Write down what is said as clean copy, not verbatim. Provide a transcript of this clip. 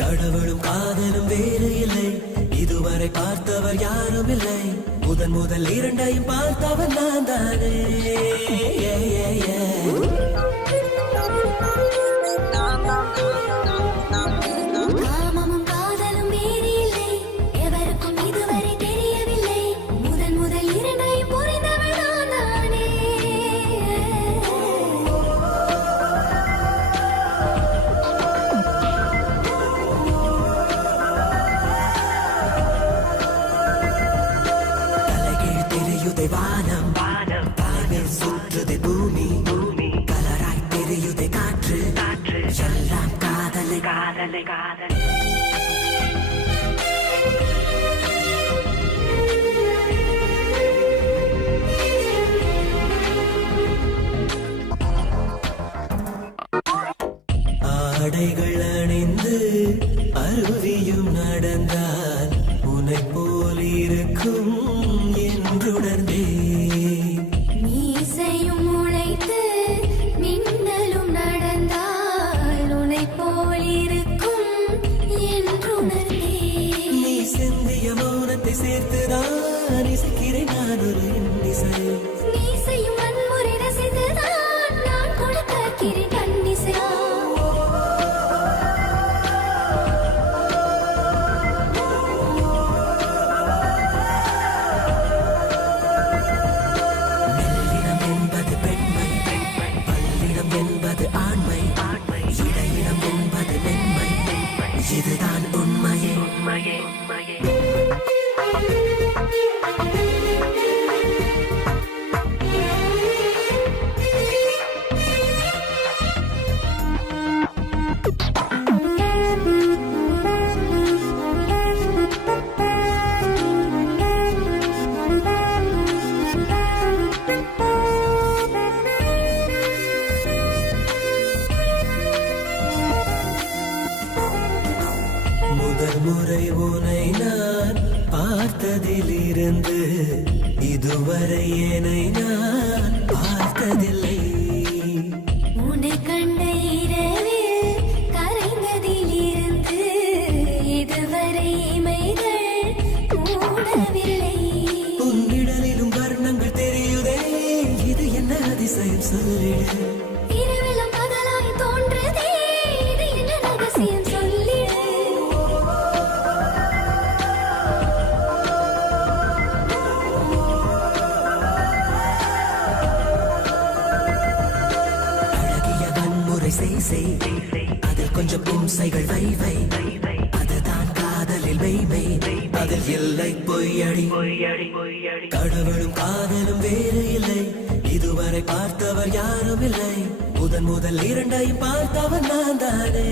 கடவுளும் காதலும் வேறு இல்லை, இதுவரை பார்த்தவர் யாரும் இல்லை. முதன் முதல் இரண்டையும் பார்த்தவர் நான் தானே. காமமும் காதலும் வேறு இல்லை, எவருக்கும் இதுவரை தெரியவில்லை. முதன் முதல் இரண்டையும் புரிந்தவர் நான் தானே. தலைகீழ் தெரியுதை வானம், தலைமேல் சுற்றுதை பூமி, கலராய் தெரியுதை காற்று, எல்லாம் காதலை காதலை காதலை. ஆடைகள் அணிந்து அருவியும் நடந்தால் உன்னை போல் இருக்கும் என்றுணர்ந்தேன். மீசையும் முளைத்து மின்னலும் நடந்தால் உன்னை போல் இருக்கும் என்றுணர்ந்தேன். நீ சிந்திய மௌனத்தை சேர்த்துதான் இசைக்கிறேன் நான் ஒரு இன்னிசை. மீசையும் வன்முறை ரசித்துதான் நான் கொடுக்கிறேன் கண்ணிசை. மெல்லினம் என்பது பெண்மை, பல்லினம் என்பது ஆண்மை, இடையினம் என்பது மென்மை, இதுதான் உண்மையே. முதல் முறை உன்னை நான் பார்த்ததிலிருந்து இதுவரை என்னை நான் பார்த்ததில்லை. உன்னை கண்ட இரவில் கரைந்ததிலிருந்து இதுவரை இமைகள் மூடவில்லை. உன்னிடலிலும் வர்ணங்கள் தெரியுதே, இது என்ன அதிசயம் சொல்லிடு. இரவெல்லாம் பகலாய் தோன்றுதே, இது என்ன ரகசியம் சொல்லிடு. அழகிய வன்முறை செய், அதில் கொஞ்சம் இம்சைகள் வை, அதுதான் காதலில் மெய்மை, அதில் இல்லை பொய்யடி. கடவுளும் காதலும் வேறு இல்லை, இதுவரை பார்த்தவர் யாரும் இல்லை. முதன் முதல் இரண்டையும் பார்த்தவர் நான் தானே.